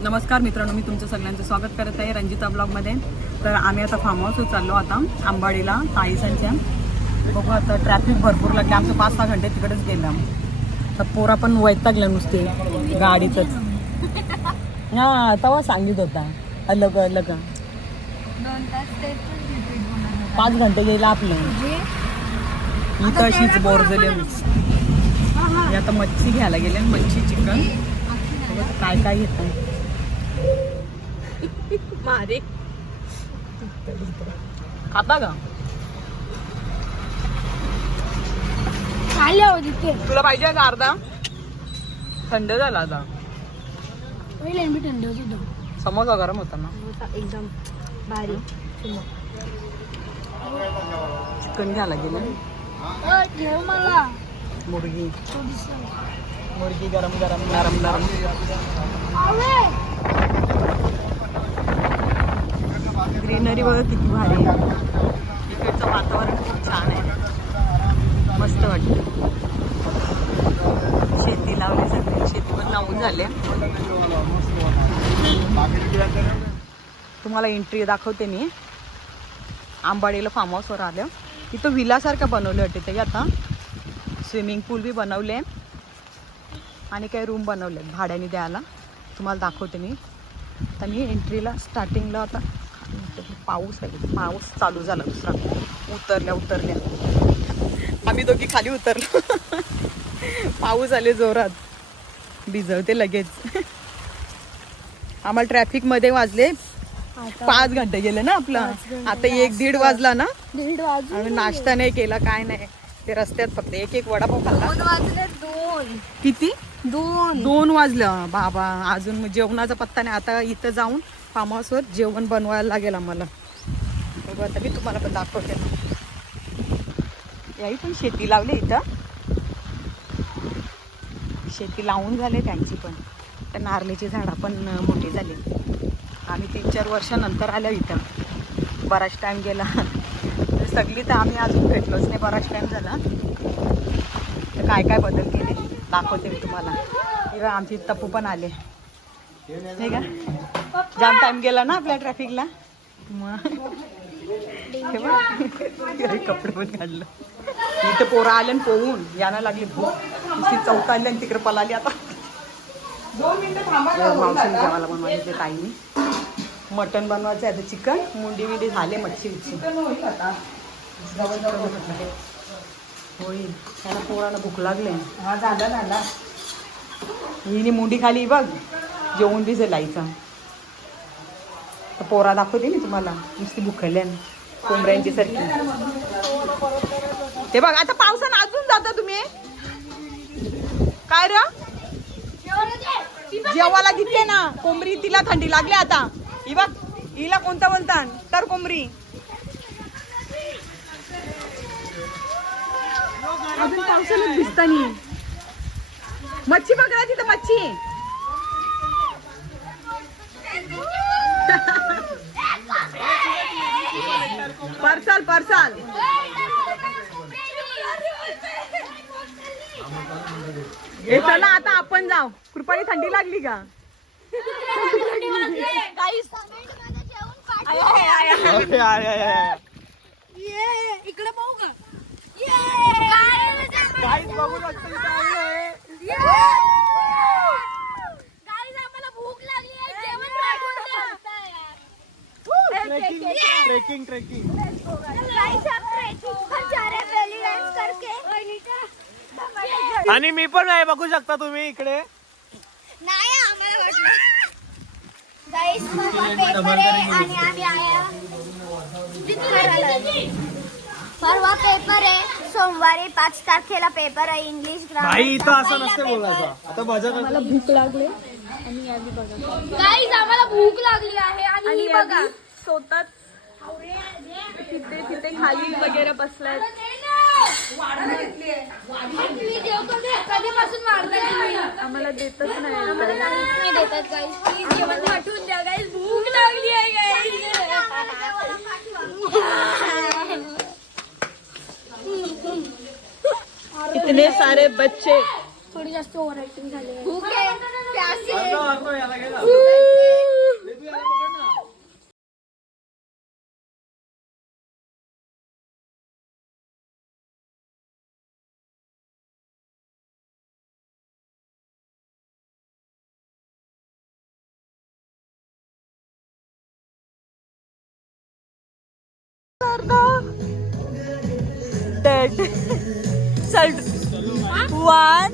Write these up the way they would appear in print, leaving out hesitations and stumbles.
नमस्कार मित्रांनो, मी तुमचं सगळ्यांचं स्वागत करत आहे रंजिता ब्लॉगमध्ये. तर आम्ही आता फार्म हाऊसवर चाललो आता आंबाडीला ताईसांच्या. बघू आता ट्रॅफिक भरपूर लागले, आमचं 5-6 घंटे तिकडेच गेलं. तर पोरा पण वैतागलं नुसते गाडीतच. हा तेव्हा सांगित होता अलग अलग 5 घंटे गेला आपलं. मी तर अशीच बोर झाली. मी आता मच्छी घ्यायला गेले, मच्छी चिकन काय काय घेतो मारे खाता का तुला पाहिजे का अर्धा? थंड झाला आता. थंड होत समोसा गरम होता ना एकदम भारी. चिकन घ्यायला गेले. मला मुर्गी मुर्गी गरम गरम नरम नरम. ग्रीनरी बघा किती भारी आहे. इकडचं वातावरण खूप छान आहे, मस्त वाटतं. शेती लावली, सगळी शेती पण लावून झाले. तुम्हाला एंट्री दाखवते मी. आंबाडीला फार्म हाऊसवर आल्या. इथं विलासारखं बनवलं वाटते ते. आता स्विमिंग पूल बी बनवले आणि काही रूम बनवले भाड्याने द्यायला. तुम्हाला दाखवते मी. तर मी एंट्रीला स्टार्टिंगला आता पाऊस आहे, पाऊस चालू झाला. दुसरा उतरल्या आम्ही दोघी खाली उतरलो. पाऊस आले जोरात, भिजवते लगेच. आम्हाला ट्रॅफिकमध्ये वाजले 5 घंटे गेले ना आपला. आता 1-1:30 वाजला ना. 1:30 वाजून आम्ही नाश्ता नाही केला, काय नाही. ते रस्त्यात फक्त एक वडापाव खाल्ला. 2 वाजले. 2 किती? 2 वाजलं बाबा. अजून जेवणाचा पत्ता नाही. आता इथं जाऊन फार्म हाऊसवर जेवण बनवायला लागेल आम्हाला. बघू आता मी तुम्हाला पण दाखवते ना. याही पण शेती लावली इथं. शेती लावून झाले त्यांची पण. तर नारळीची झाडं पण मोठी झाली. आम्ही 3-4 वर्षानंतर आलो इथं. बराच टाईम गेला. तर सगळी तर आम्ही अजून भेटलोच नाही, बराच टाईम झाला. तर काय काय बदल केले दाखवते मी तुम्हाला. किंवा आमची तप्पू पण आले नाही का. जाम टाईम गेला ना आपल्या ट्रॅफिकला. मग कपडे पण काढलं. इथं पोरं आले आणि पोहून यायला लागली भूक. नुसती चौकाली आणि तिकडे पळाली. आता 2 मिनिटं थांबा. मावशीने जेवायला बनवायचे ताईने. मटण बनवायचं आहे, चिकन मुंडी झाले. मच्छी होईल आता होईल. त्याला पोराला भूक लागले. हा झाला. हिने मुंडी खाली बघ, जेवून बी लायचा. तर पोरा दाखवते मी तुम्हाला. नुसती भुकल्या कोंबड्यांची सारखी. ते बघ आता पावसानं अजून जाता तुम्ही. काय र जेवायला घेतले ना कोंबडी. तिला थंडी लागली आता. ही बघ, हिला कोणता बोलतात तर कोंबडी. अजून पावसानं दिसतानी. मच्छी बघा तिथं मच्छी. परसाल हे चला आता आपण जाऊ. कृपाली थंडी लागली का? इकडे पाहू का? आम्हाला भूक लागली आहे, जेवण पाठवून द्या. ट्रेकिंग आणि मी पण आहे, बघू शकता तुम्ही इकडे. नाही आम्हाला वाटलं गाईस पेपर आहे आणि आम्ही आया परवा पेपर आहे. सोमवारी 5 तारखेला पेपर आहे इंग्लिश ग्रामर. भाई इथं असं नसतं बोलायचं. आता मला भूक लागले गाईस आम्हाला भूक लागली आहे आणि बघा स्वतः तिथे खाली वगैरे बसलाय. कधीपासून वाढताय आम्हाला देतच नाही. आम्हाला काहीच नाही देतात गाईस. प्लीज जेवण पाठवून द्या गाईस, भूक लागली आहे गाईस. इथे इतने सारे बच्चे. थोडी जास्त ओव्हर ऍक्टिंग झाली भूक आहे प्यासी आहे. याला गेला. Dead. One.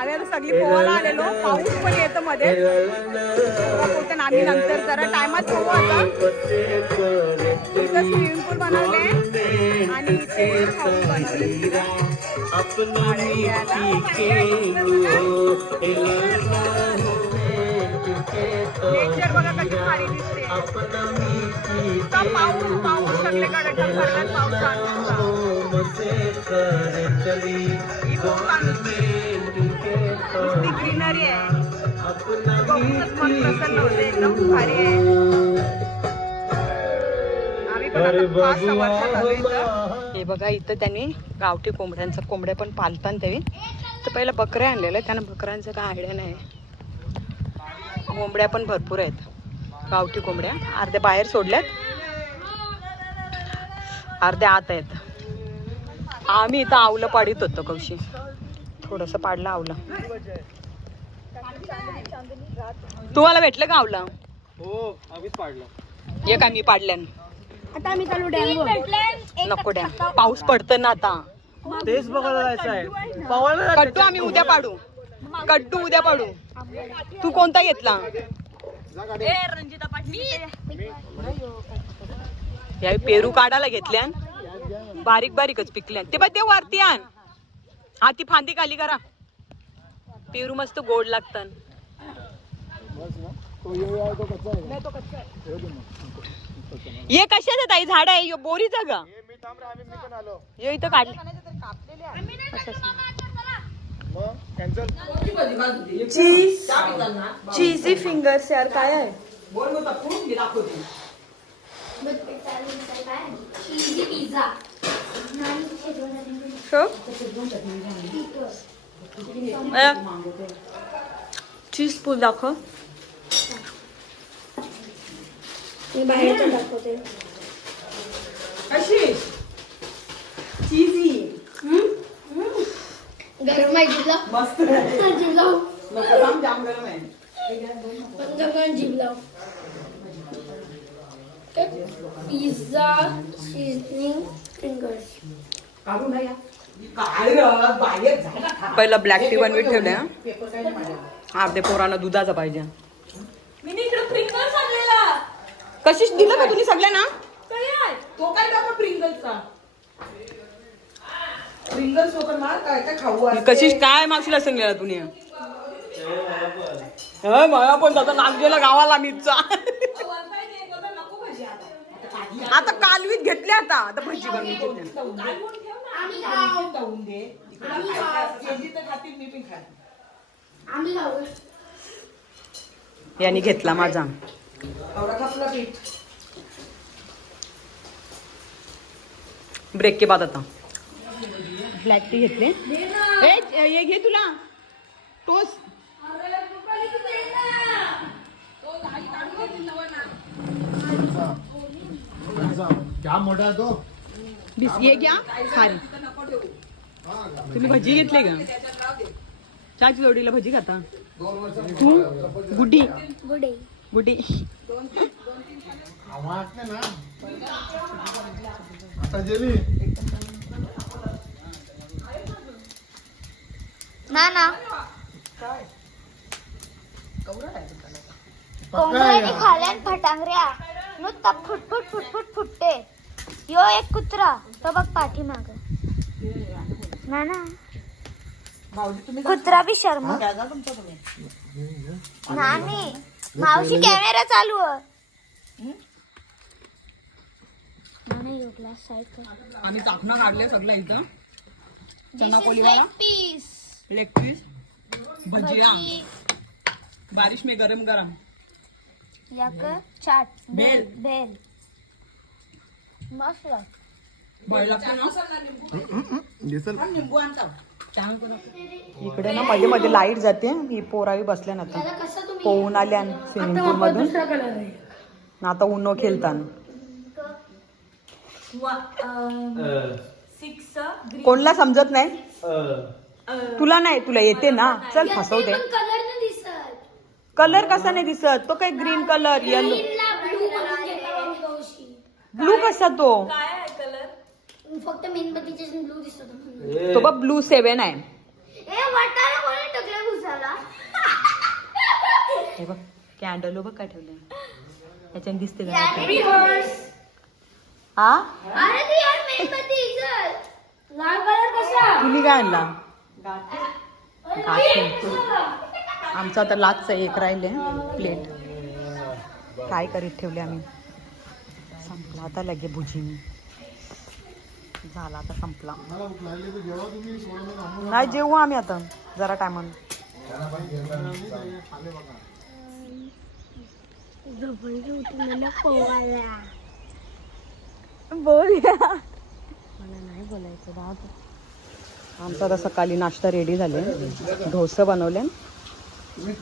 आम्ही आता सगळी पोहायला आलेलो, पाऊस पण येतो मध्ये. बोलताना आम्ही नंतर जरा टायमात पोहू आता. इथं स्विमिंग पूल बनवले आणि इथे खाऊ बनवले. आणि नेचर बघा कशी भारी दिसते. नुसता पाऊस पाऊस सगळीकडे ढगफुटी पाऊस आणतो. ही खूप चांगली नुसती ग्रीनरी आहे. बघूनच मन प्रसन्न होते. एकदम भारी आहे. आम्ही पण आता 5-6 वर्षात आलो इथं. हे बघा इथं त्यांनी गावठी कोंबड्यांचा कोंबड्या पण पालतात त्यावेळी. तर पहिलं बकऱ्या आणलेल्या त्यांना बकऱ्यांचं काय आयडिया नाही. कोंबड्या पण भरपूर आहेत गावठी कोंबड्या. अर्ध्या बाहेर सोडल्यात, अर्ध्या आत आहेत. आम्ही इथं आवलं पाडीत होतो कवशी. थोडंसं पाडलं आवलं. तुम्हाला भेटलं का आवलं? हो आम्हीच पाडलं. हे काय मी पाडल्यान. आता आम्ही चालू डॅम नको डॅम. पाऊस पडतं ना आता. तेच बघायला जायचं आहे. पावायला कट्टू आम्ही उद्या पाडू. कट्टू उद्या पाडू. तू कोणता घेतला? या पेरू काढायला घेतल्या. बारीक बारीकच पिकल्या. ते बघ ते वरती आण. हा ती फांदी खाली करा. पेरू मस्त गोड लागतात. ये कशाचं ताई झाड आहे? यो बोरीचं ग. यो इथं काढलं. चीजी फिंगर्स यार काय आहे? चीजी पिझ्झा. चीज पूल दाखव. मी बाहेरचं दाखवते. कशी चीजी गरम आहे जीभ लाव. मस्त जीभ लाव. नको जाम गरम आहे. पण जीभ लाव. Pizza seasoning fingers. पहिला ब्लॅक टी बनवीत ठेवल्या. अर्धे पोरांना दुधाचा पाहिजे. कशीच दिलं का तुम्ही सगळ्यांना? तो काय दाखव प्रिंगलचा. प्रिंगल्स वगैरे मार काय काय खाऊ. कशीच काय मावशीला सांगलेला तुम्ही? मला पण त्याचा नाक गेला गावाला मीचा. आता कालवीत घेतले. आता भजी बनवून यांनी घेतला माझा. ब्रेक के बाद आता ब्लॅक टी घेतले. हे घे तुला टोस. क्या मोठा आहे तो. ये घ्या खारी. तुम्ही भजी घेतले का? चाची जोडीला भजी खाता तू? गुड्डी गुडे. गुड्डी आता जेली ना कोंबड्याने खाल्यान फटांगऱ्या नुसता फुटफुट फुटफुट फुटते. यो एक कुत्रा तो बघ पाठीमाग. ना कुत्रा बी शर्म. नानी मावशी कॅमेरा चालू आहे. आम्ही चाकणं काढले सगळं इथं. चना कोलीवाला पीस लेग पीस भजिया बारिश में गरम गरम याक चाट बेल. बेल मस्त. बळ लागतं ना. इकडे ना मध्ये मध्ये लाईट जाते. ही पोरावी बसल्या ना आता. पोहून आल्या स्विमिंग पूल मधून. आता उन्नो खेळताना. कोणला समजत नाही. तुला नाही. तुला येते ना. चल फसवते. कलर कसा नाही दिसत? तो काय ग्रीन कलर येलो ब्लू कसा तो? फक्त मेणबत्तीचे ब्लू दिसतो. तो बघ ब्लू 7 आहे. हे बघ कॅन्डल बघ काय ठेवलंय. याच्याने दिसते का? हा लाल कलर कसा? तुम्ही काय आणला? आमचा आता लाचचा एक राहिले प्लेट काय करीत ठेवले आम्ही. संपला आता लगे भुजी झाला आता संपला. नाही जेवू आम्ही आता जरा टायमानं. बोल मला नाही बोलायचं बाबा. आमचा आता सकाळी नाश्ता रेडी झाले. डोसे बनवले,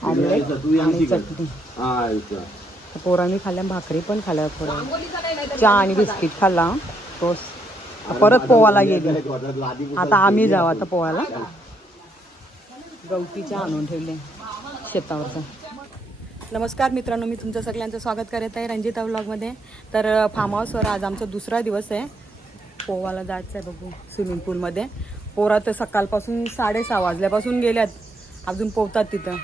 ऑमलेट आणि चटणी. पोरांनी खाल्ल्या, भाकरी पण खाल्ल्या, थोड्या चहा आणि बिस्किट खाल्ला. टोस्ट परत पोवाला गेली. आता आम्ही जाऊ आता पोवाला. गवती चहा आणून ठेवले शेतावरचा. नमस्कार मित्रांनो, मी तुमचं सगळ्यांचं स्वागत करत आहे रंजिता व्लॉगमध्ये. तर फार्म हाऊसवर आज आमचा दुसरा दिवस आहे. पोवाला जायचं आहे बघू स्विमिंग पूलमध्ये. पोरा तर सकाळपासून 6:30 वाजल्यापासून गेल्यात, अजून पोहतात तिथं.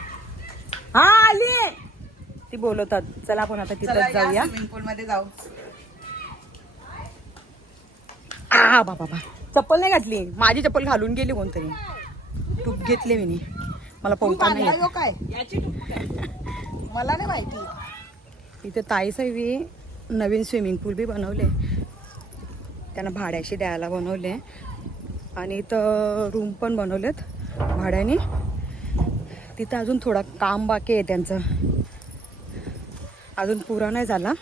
हा आली ती बोलवतात. चला आपण आता तिथं जाऊया स्विमिंग पूलमध्ये जाऊ. आ बाबा चप्पल नाही घातली, माझी चप्पल घालून गेली कोणतरी. टूप घेतले मी, मला पोहता नाही येत. काय याची मला नाही माहिती. इथे ताईसाहेबी नवीन स्विमिंग पूल बी बनवले, त्यांना भाड्याशी द्यायला बनवले. आणि इथं रूम पण बनवलेत भाड्याने. तिथं अजून थोडा काम बाकी आहे त्यांचं, अजून पुरा नाही झाला.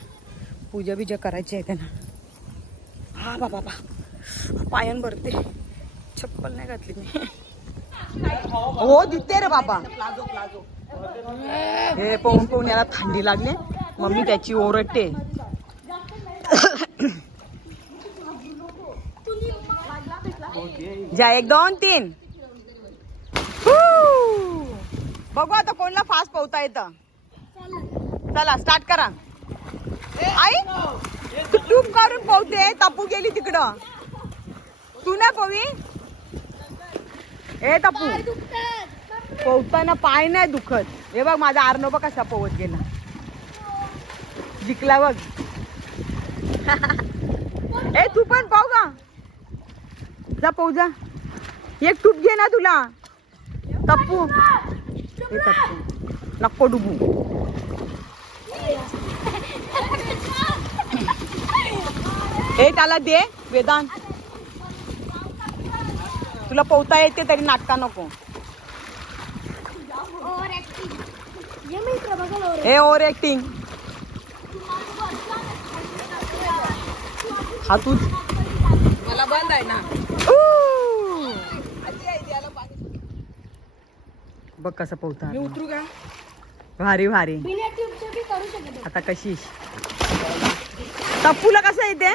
पूजा बिजा करायची आहे त्यांना. हा बाबा पायन भरते, चप्पल नाही घातली मी. हो दिसते रे बाबा. हे पोहून पोहून याला थंडी लागली, मम्मी त्याची ओरडते. जा 1 2 3. बघू आता कोणला फास्ट पोहता येतं. चला स्टार्ट करा. आई तू ट्यूब काढून पोहते, तपू गेली तिकडं. तू नाही पोवी. ए तपू पोहताना पाय नाही दुखत. हे बघ माझा आर्नोबा कसा पोहत गेला, जिंकला बघ. ए तू पण पाहू का, जा पोह जा. एक टूप घे ना तुला. तप्पू हे तप्पू नको डुबू. हे त्याला दे वेदांत, तुला पोहता येते तरी नाटका नको. हे ओव्हर ऍक्टिंग. हा तूच मला बंद आहे ना. बघ कसं पोहता. मी उतरू का? भारी भारी. आता कशी तप्पूला कसं येते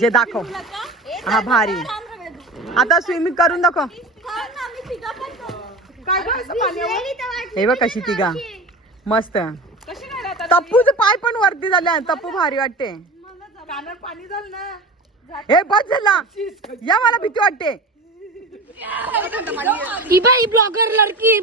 जे दाखव. हा भारी. आता स्विमिंग करून दाखव. हे बघ कशी तिघा मस्त. तप्पूचे पाय पण वरती झाले. तप्पू भारी वाटते. कानात पाणी झालं ना. हे बस झाला. या मला भीती वाटते. ब्लॉगर लड़की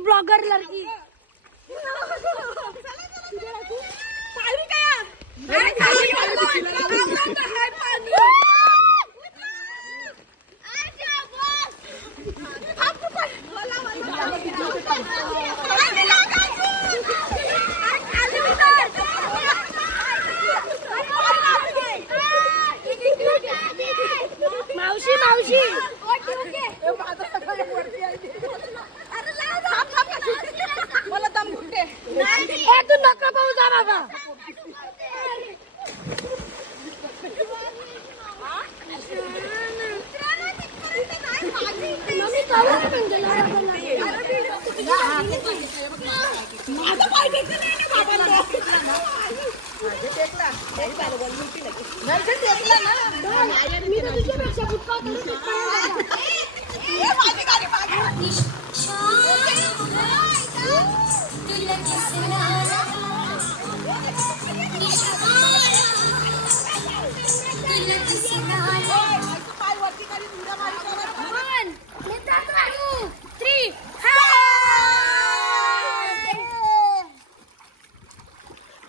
मावशी मला दम घुटते. तू नका पाहू जा बाबा.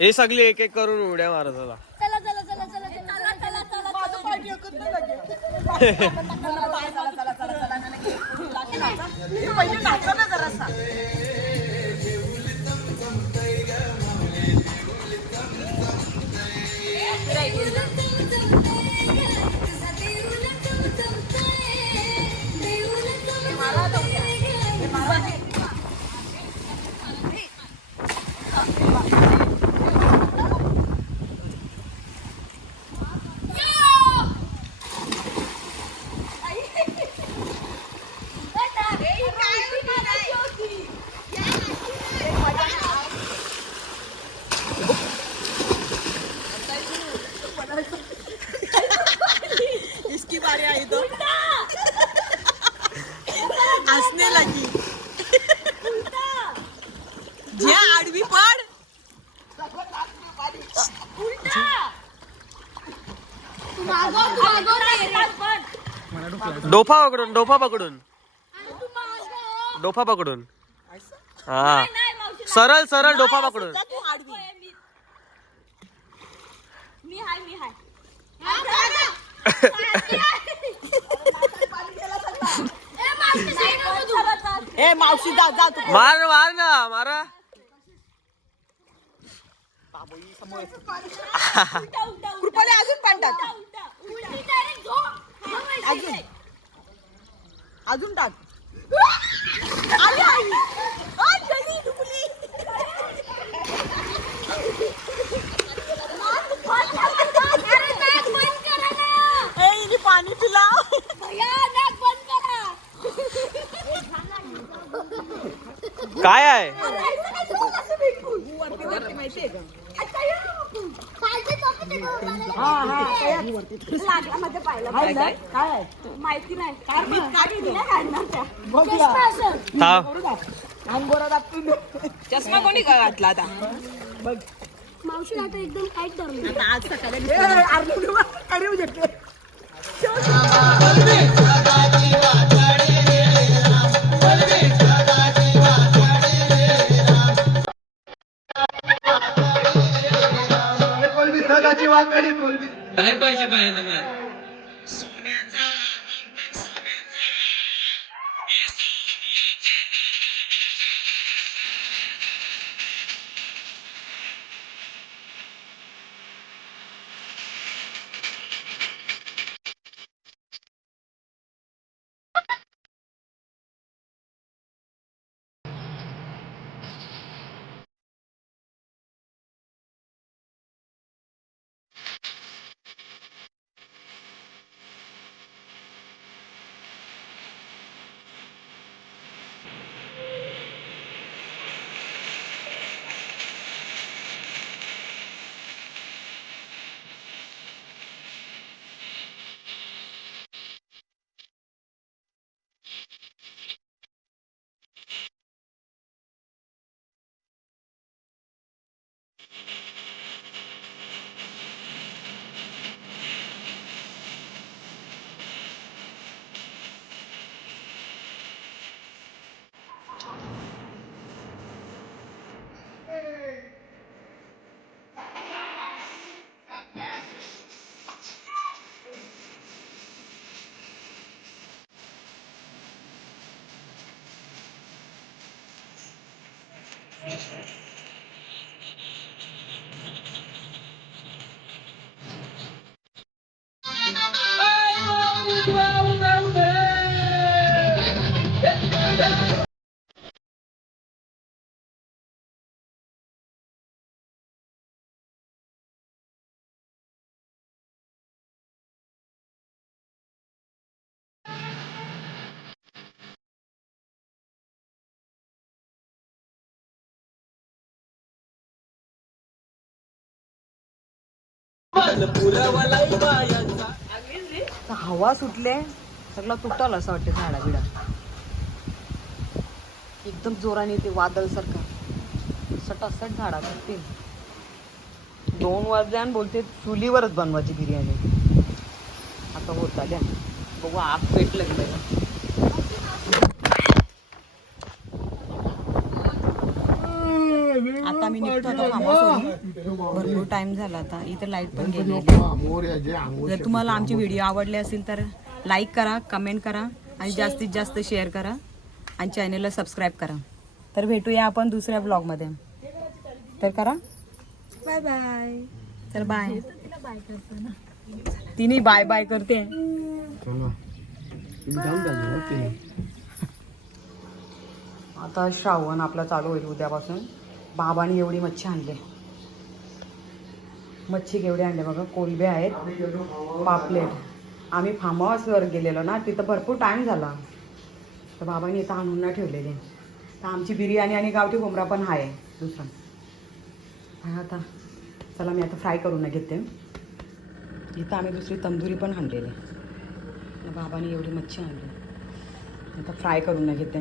हे सगळे एक एक करून उड्या मारत होता. चला चला चला चला चला चला चला माझं पाय टेकत नाही लगे. पहिले नाचा ना जरासा. इसकी बारी आई तो हंसने लगी. ज्या आडवी पड. डोफा पकडून डोफा पकडून हा सरळ सरळ डोफा पकडून. तू आडवी. ए मावशी जा जा तू. मार मार ना मारा. कृपाली अजून पांडतात. अजून टाक. आली आई. आ, गेली डुबली. ए, हिने पाणी पिला. काय आहे वरती माहितीये का? माहिती नाही. चष्मा कोणी घातला आता? मावशी आता एकदम टाईट धरली. आता आज सकाळी काय पाहिजे पाहिजे हवा सुटले सगळं तुटल असं वाटते झाडा बिडा एकदम जोराने ते वादळ सारखं सटासट झाडा तुटतील. 2 वाजल्यान बोलते चुलीवरच बनवायची बिर्याणी. आता होत आल्या बघू आग पेटलं गेलं. आता मी निघतो आता फार्मासवरून. भरपूर टाइम झाला आता. इथं लाईट पण गेली. जर तुम्हाला आमचे व्हिडिओ आवडले असेल तर लाईक करा, कमेंट करा आणि जास्तीत जास्त शेअर करा. आणि चॅनलला सबस्क्राईब करा. तर भेटूया आपण दुसऱ्या ब्लॉगमध्ये. तर करा बाय बाय. चल बाय. तिने बाय बाय करते. आता श्रावण आपला चालू होईल उद्यापासून. बाबांनी एवढी मच्छी आणली. मच्छी केवढे आणले बघा. कोलबे आहेत, पापलेट. आम्ही फार्म हाऊसवर गेलेलो ना, तिथं भरपूर टाईम झाला. तर बाबांनी इथं आणून नाही ठेवलेले. तर आमची बिर्याणी आणि गावठी कोंबडा पण आहे दुसरा. आता चला मी आता फ्राय करून घेते. इथं आम्ही दुसरी तंदुरी पण आणलेली. बाबांनी एवढी मच्छी आणली. आता फ्राय करून घेते.